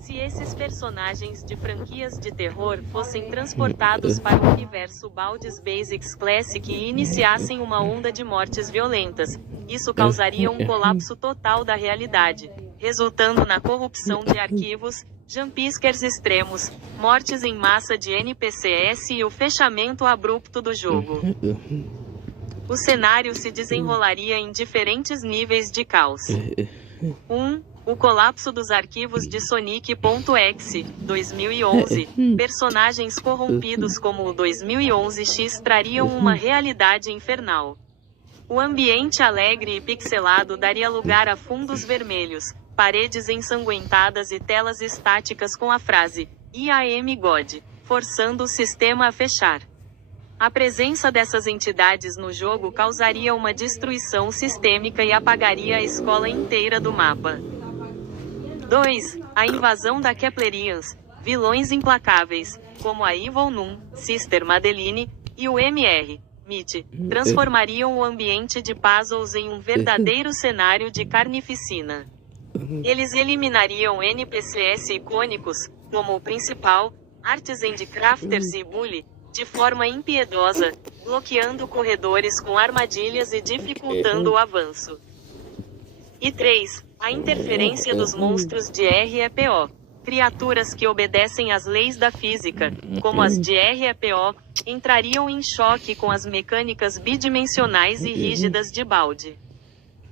Se esses personagens de franquias de terror fossem transportados para o universo Baldi's Basics Classic e iniciassem uma onda de mortes violentas, isso causaria um colapso total da realidade, resultando na corrupção de arquivos, jumpscares extremos, mortes em massa de NPCs e o fechamento abrupto do jogo. O cenário se desenrolaria em diferentes níveis de caos. 1. O colapso dos arquivos de Sonic.exe, 2011. Personagens corrompidos como o 2011X trariam uma realidade infernal. O ambiente alegre e pixelado daria lugar a fundos vermelhos, paredes ensanguentadas e telas estáticas com a frase "I am God", forçando o sistema a fechar. A presença dessas entidades no jogo causaria uma destruição sistêmica e apagaria a escola inteira do mapa. 2. A invasão da Keplerians, vilões implacáveis, como a Evil Nun, Sister Madeline, e o Mr. Meat, transformariam o ambiente de puzzles em um verdadeiro cenário de carnificina. Eles eliminariam NPCs icônicos, como o principal, Arts and Crafters e Bully, de forma impiedosa, bloqueando corredores com armadilhas e dificultando o avanço. E 3. A interferência dos monstros de REPO. Criaturas que obedecem às leis da física, como as de REPO, entrariam em choque com as mecânicas bidimensionais e rígidas de Baldi.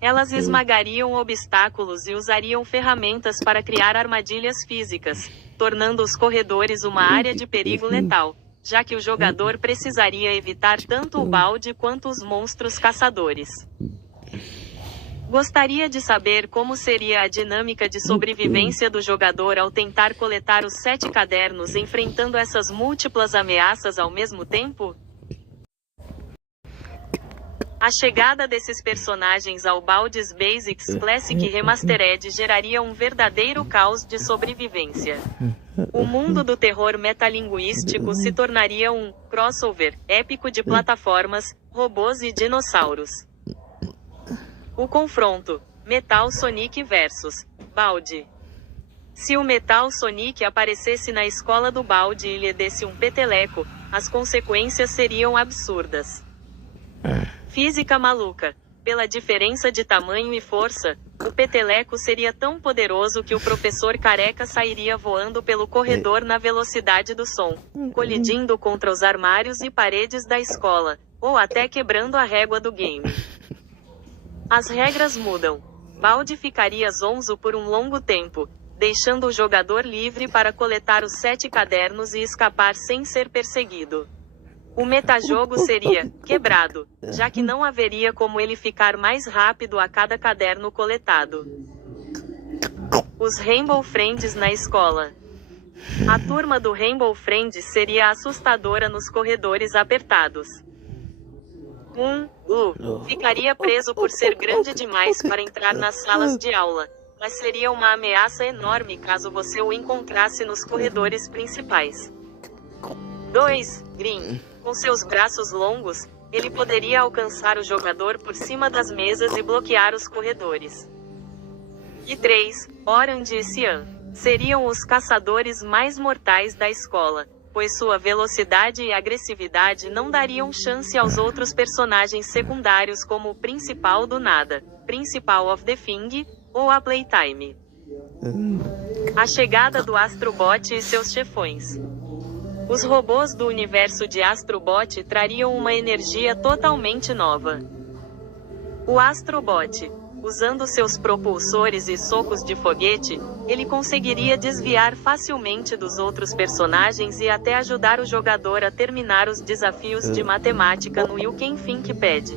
Elas esmagariam obstáculos e usariam ferramentas para criar armadilhas físicas, tornando os corredores uma área de perigo letal, já que o jogador precisaria evitar tanto o Baldi quanto os monstros caçadores. Gostaria de saber como seria a dinâmica de sobrevivência do jogador ao tentar coletar os 7 cadernos enfrentando essas múltiplas ameaças ao mesmo tempo? A chegada desses personagens ao Baldi's Basics Classic Remastered geraria um verdadeiro caos de sobrevivência. O mundo do terror metalinguístico se tornaria um crossover épico de plataformas, robôs e dinossauros. O confronto: Metal Sonic vs Baldi. Se o Metal Sonic aparecesse na escola do Baldi e lhe desse um peteleco, as consequências seriam absurdas. Física maluca. Pela diferença de tamanho e força, o peteleco seria tão poderoso que o professor careca sairia voando pelo corredor na velocidade do som, colidindo contra os armários e paredes da escola, ou até quebrando a régua do game. As regras mudam. Baldi ficaria zonzo por um longo tempo, deixando o jogador livre para coletar os 7 cadernos e escapar sem ser perseguido. O metajogo seria quebrado, já que não haveria como ele ficar mais rápido a cada caderno coletado. Os Rainbow Friends na escola. A turma do Rainbow Friends seria assustadora nos corredores apertados. Lu ficaria preso por ser grande demais para entrar nas salas de aula, mas seria uma ameaça enorme caso você o encontrasse nos corredores principais. 2. Green. Com seus braços longos, ele poderia alcançar o jogador por cima das mesas e bloquear os corredores. E 3. Orange e Cyan. Seriam os caçadores mais mortais da escola, pois sua velocidade e agressividade não dariam chance aos outros personagens secundários como o Principal do Nada, Principal of the Thing, ou a Playtime. A chegada do Astrobot e seus chefões. Os robôs do universo de Astrobot trariam uma energia totalmente nova. O Astrobot, usando seus propulsores e socos de foguete, ele conseguiria desviar facilmente dos outros personagens e até ajudar o jogador a terminar os desafios de matemática no You Can Think Pad.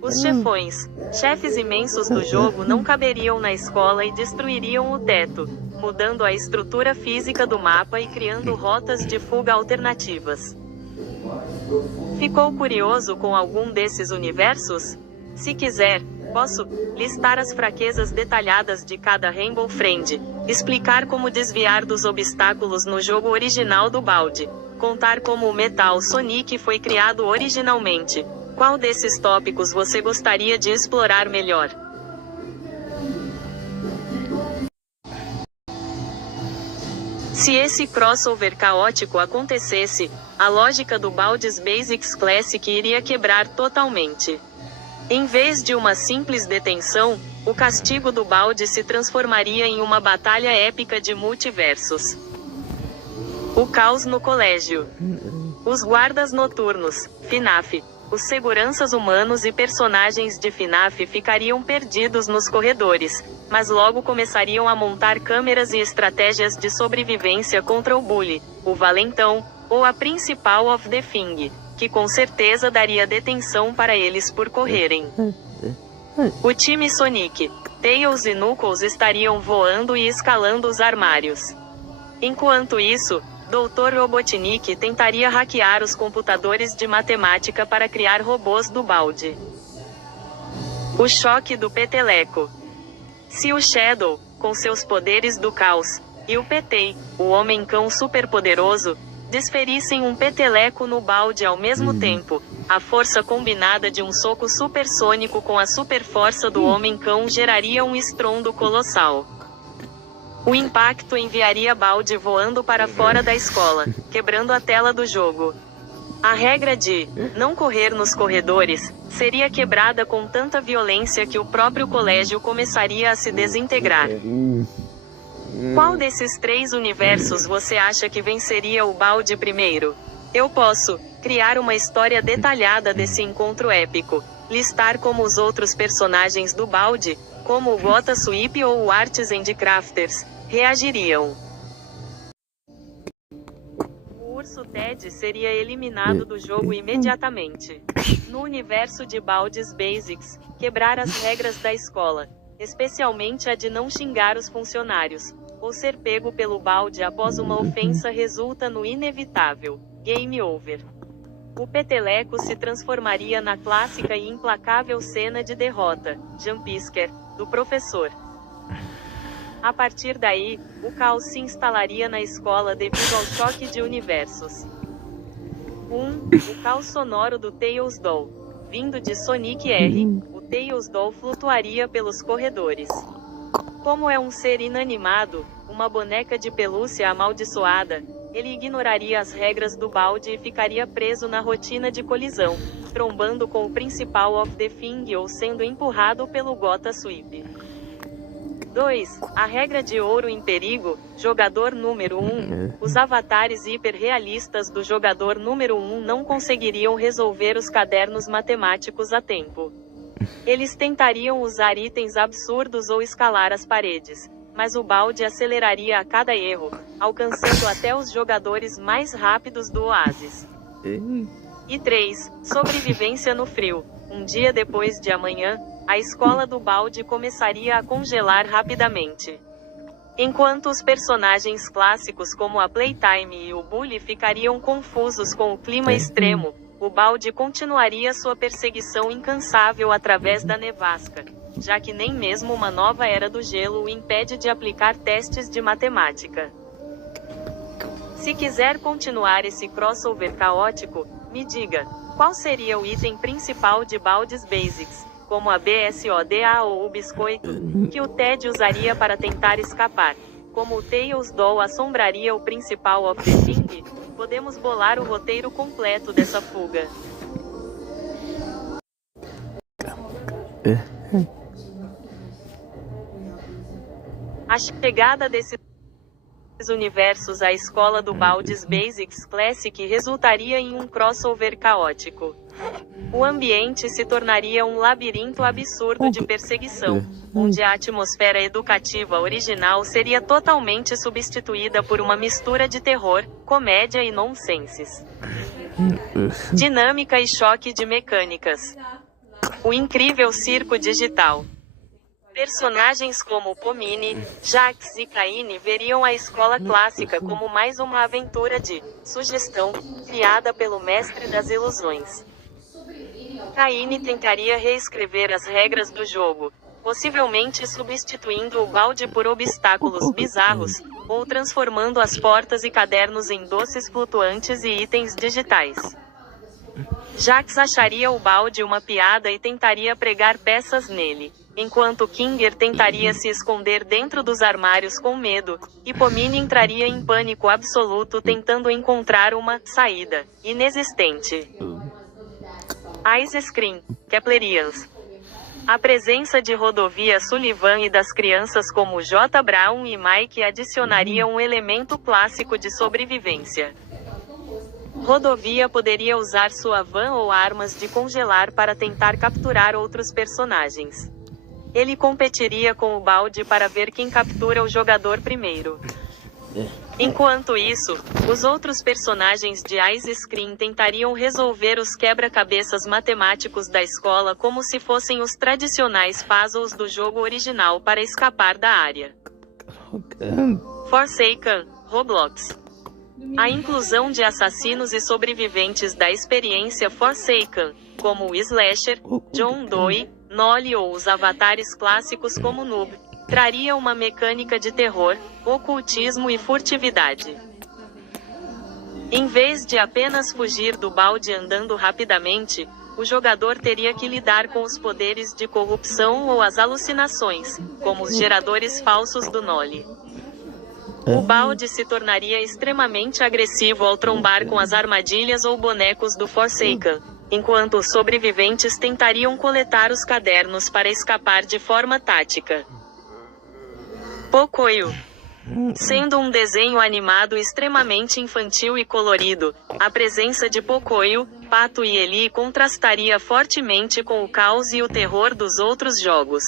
Os chefões, chefes imensos do jogo, não caberiam na escola e destruiriam o teto, mudando a estrutura física do mapa e criando rotas de fuga alternativas. Ficou curioso com algum desses universos? Se quiser, posso listar as fraquezas detalhadas de cada Rainbow Friend, explicar como desviar dos obstáculos no jogo original do Baldi, contar como o Metal Sonic foi criado originalmente. Qual desses tópicos você gostaria de explorar melhor? Se esse crossover caótico acontecesse, a lógica do Baldi's Basics Classic iria quebrar totalmente. Em vez de uma simples detenção, o castigo do Baldi se transformaria em uma batalha épica de multiversos. O caos no colégio. Os guardas noturnos, FNAF, os seguranças humanos e personagens de FNAF ficariam perdidos nos corredores, mas logo começariam a montar câmeras e estratégias de sobrevivência contra o bully, o valentão, ou a principal of the Thing, que com certeza daria detenção para eles por correrem. O time Sonic, Tails e Knuckles estariam voando e escalando os armários. Enquanto isso, Dr. Robotnik tentaria hackear os computadores de matemática para criar robôs do Baldi. O choque do Peteleco. Se o Shadow, com seus poderes do caos, e o Petey, o Homem-Cão superpoderoso, desferissem um peteleco no Baldi ao mesmo tempo, a força combinada de um soco supersônico com a superforça do Homem-Cão geraria um estrondo colossal. O impacto enviaria Baldi voando para fora da escola, quebrando a tela do jogo. A regra de não correr nos corredores seria quebrada com tanta violência que o próprio colégio começaria a se desintegrar. Qual desses 3 universos você acha que venceria o Baldi primeiro? Eu posso criar uma história detalhada desse encontro épico, listar como os outros personagens do Baldi, como o Gota Sweep ou o Arts and Crafters, reagiriam. O Urso Ted seria eliminado do jogo imediatamente. No universo de Baldi's Basics, quebrar as regras da escola, especialmente a de não xingar os funcionários, ou ser pego pelo Baldi após uma ofensa resulta no inevitável game over. O peteleco se transformaria na clássica e implacável cena de derrota, jumpscare, do professor. A partir daí, o caos se instalaria na escola devido ao choque de universos. O caos sonoro do Tails Doll. Vindo de Sonic R, o Tails Doll flutuaria pelos corredores. Como é um ser inanimado, uma boneca de pelúcia amaldiçoada, ele ignoraria as regras do Baldi e ficaria preso na rotina de colisão, trombando com o principal of the Thing ou sendo empurrado pelo Gota Sweep. 2. A regra de ouro em perigo, jogador número 1. Os avatares hiperrealistas do jogador número 1 não conseguiriam resolver os cadernos matemáticos a tempo. Eles tentariam usar itens absurdos ou escalar as paredes, mas o Baldi aceleraria a cada erro, alcançando até os jogadores mais rápidos do Oasis. E 3. Sobrevivência no frio. Um dia depois de amanhã, a escola do Baldi começaria a congelar rapidamente. Enquanto os personagens clássicos como a Playtime e o Bully ficariam confusos com o clima extremo, o Baldi continuaria sua perseguição incansável através da nevasca, já que nem mesmo uma nova era do gelo o impede de aplicar testes de matemática. Se quiser continuar esse crossover caótico, me diga, qual seria o item principal de Baldi's Basics, como a BSODA ou o biscoito, que o Ted usaria para tentar escapar? Como o Tails Doll assombraria o principal of the Thing? Podemos bolar o roteiro completo dessa fuga. A chegada desses universos à escola do Baldi's Basics Classic resultaria em um crossover caótico. O ambiente se tornaria um labirinto absurdo de perseguição, onde a atmosfera educativa original seria totalmente substituída por uma mistura de terror, comédia e nonsenses. Dinâmica e choque de mecânicas. O incrível circo digital. Personagens como Pomini, Jax e Kaine veriam a escola clássica como mais uma aventura de sugestão, criada pelo mestre das ilusões. Kaine tentaria reescrever as regras do jogo, possivelmente substituindo o Baldi por obstáculos bizarros, ou transformando as portas e cadernos em doces flutuantes e itens digitais. Jax acharia o Baldi uma piada e tentaria pregar peças nele. enquanto Kinger tentaria se esconder dentro dos armários com medo, e Pomini entraria em pânico absoluto tentando encontrar uma saída inexistente. Ice Scream, Keplerians. A presença de Rodovia Sullivan e das crianças como J. Brown e Mike adicionaria um elemento clássico de sobrevivência. Rodovia poderia usar sua van ou armas de congelar para tentar capturar outros personagens. Ele competiria com o Balde para ver quem captura o jogador primeiro. Enquanto isso, os outros personagens de Ice Scream tentariam resolver os quebra-cabeças matemáticos da escola como se fossem os tradicionais puzzles do jogo original para escapar da área. Forsaken, Roblox. A inclusão de assassinos e sobreviventes da experiência Forsaken, como o Slasher, John Doe, Nolly ou os avatares clássicos como Noob, traria uma mecânica de terror, ocultismo e furtividade. Em vez de apenas fugir do balde andando rapidamente, o jogador teria que lidar com os poderes de corrupção ou as alucinações, como os geradores falsos do Nolly. O balde se tornaria extremamente agressivo ao trombar com as armadilhas ou bonecos do Forsaken, enquanto os sobreviventes tentariam coletar os cadernos para escapar de forma tática. Pocoyo. Sendo um desenho animado extremamente infantil e colorido, a presença de Pocoyo, Pato e Eli contrastaria fortemente com o caos e o terror dos outros jogos.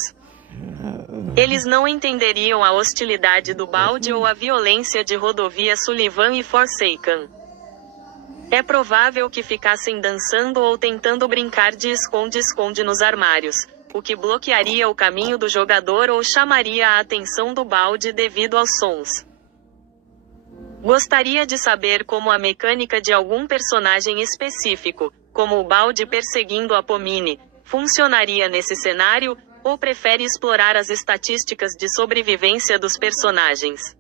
Eles não entenderiam a hostilidade do balde ou a violência de Rodovia Sullivan e Forsaken. É provável que ficassem dançando ou tentando brincar de esconde-esconde nos armários, o que bloquearia o caminho do jogador ou chamaria a atenção do balde devido aos sons. Gostaria de saber como a mecânica de algum personagem específico, como o balde perseguindo a Pomini, funcionaria nesse cenário, ou prefere explorar as estatísticas de sobrevivência dos personagens?